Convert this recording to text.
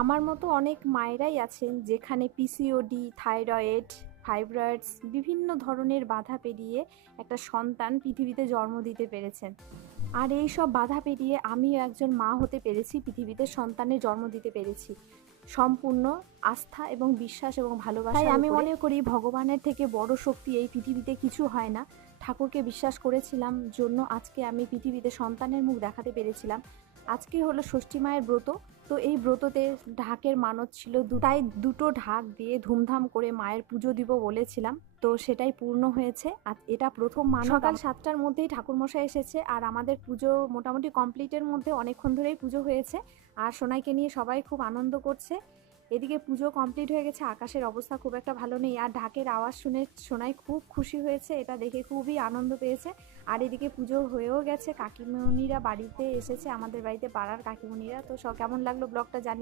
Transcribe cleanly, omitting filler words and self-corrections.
আমার মতো অনেক মায়েরাই আছেন যেখানে পিসিওডি, থাইরয়েড, ফাইব্রয়েডস বিভিন্ন ধরনের বাধা পেরিয়ে একটা সন্তান পৃথিবীতে জন্ম দিতে পেরেছেন। আর এই সব বাধা পেরিয়ে আমিও একজন মা হতে পেরেছি, পৃথিবীতে সন্তানের জন্ম দিতে পেরেছি সম্পূর্ণ আস্থা এবং বিশ্বাস এবং ভালোবাসা। তাই আমি মনে করি ভগবানের থেকে বড় শক্তি এই পৃথিবীতে কিছু হয় না। ঠাকুরকে বিশ্বাস করেছিলাম জন্য আজকে আমি পৃথিবীতে সন্তানের মুখ দেখাতে পেরেছিলাম। আজকে হলো ষষ্ঠী মায়ের ব্রত। তো এই ব্রততে ঢাকের মানত ছিল, তাই দুটো ঢাক দিয়ে ধুমধাম করে মায়ের পুজো দিব বলেছিলাম, তো সেটাই পূর্ণ হয়েছে। আর এটা প্রথম মানত। সকাল 7টার মধ্যেই ঠাকুরমশাই এসেছে আর আমাদের পুজো মোটামুটি কমপ্লিটের মধ্যে, অনেকক্ষণ ধরেই পুজো হয়েছে আর সোনাইকে নিয়ে সবাই খুব আনন্দ করছে। এদিকে পুজো কমপ্লিট হয়ে গেছে, আকাশের অবস্থা খুব একটা ভালো নেই আর ঢাকের আওয়াজ শুনে সোনাই খুব খুশি হয়েছে, এটা দেখে খুবই আনন্দ পেয়েছে। আর এদিকে পুজো হয়েও গেছে, কাকিমণিরা বাড়িতে এসেছে, আমাদের বাড়িতে পাড়ার কাকিমণিরা। তো কেমন লাগলো ব্লগটা জানি।